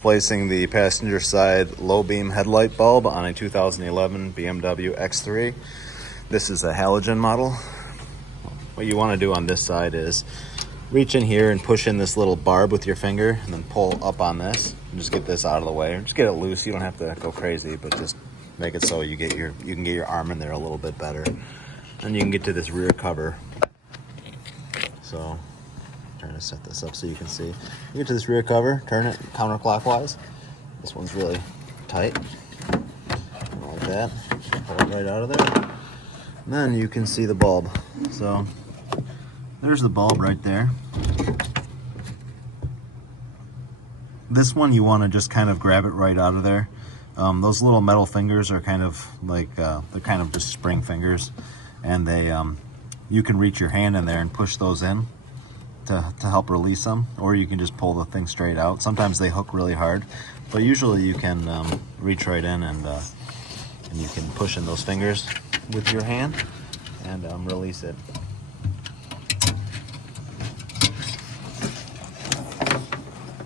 Placing the passenger side low beam headlight bulb on a 2011 BMW X3. This is a halogen model. What you want to do on this side is reach in here and push in this little barb with your finger and then pull up on this and just get this out of the way. Or just get it loose. You don't have to go crazy, but just make it so you can get your arm in there a little bit better. And you can get to this rear cover. So trying to set this up so you can see. You get to this rear cover, turn it counterclockwise. This one's really tight. Like that. Pull it right out of there. And then you can see the bulb. So there's the bulb right there. This one you want to just kind of grab it right out of there. Those little metal fingers are kind of like, they're kind of just spring fingers. And they, you can reach your hand in there and push those in to help release them, or you can just pull the thing straight out. Sometimes they hook really hard, but usually you can reach right in and you can push in those fingers with your hand and release it.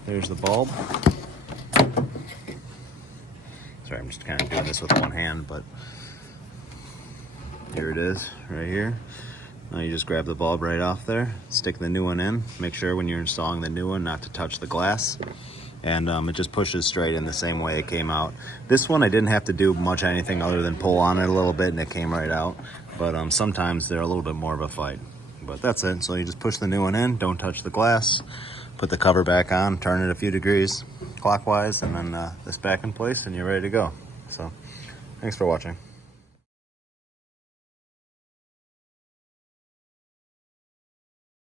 There's the bulb. Sorry, I'm just kind of doing this with one hand, but here it is, right here. Now you just grab the bulb right off there, stick the new one in. Make sure when you're installing the new one not to touch the glass. And it just pushes straight in the same way it came out. This one I didn't have to do much anything other than pull on it a little bit and it came right out. But sometimes they're a little bit more of a fight. But that's it. So you just push the new one in, don't touch the glass, put the cover back on, turn it a few degrees clockwise, and then this back in place and you're ready to go. So thanks for watching.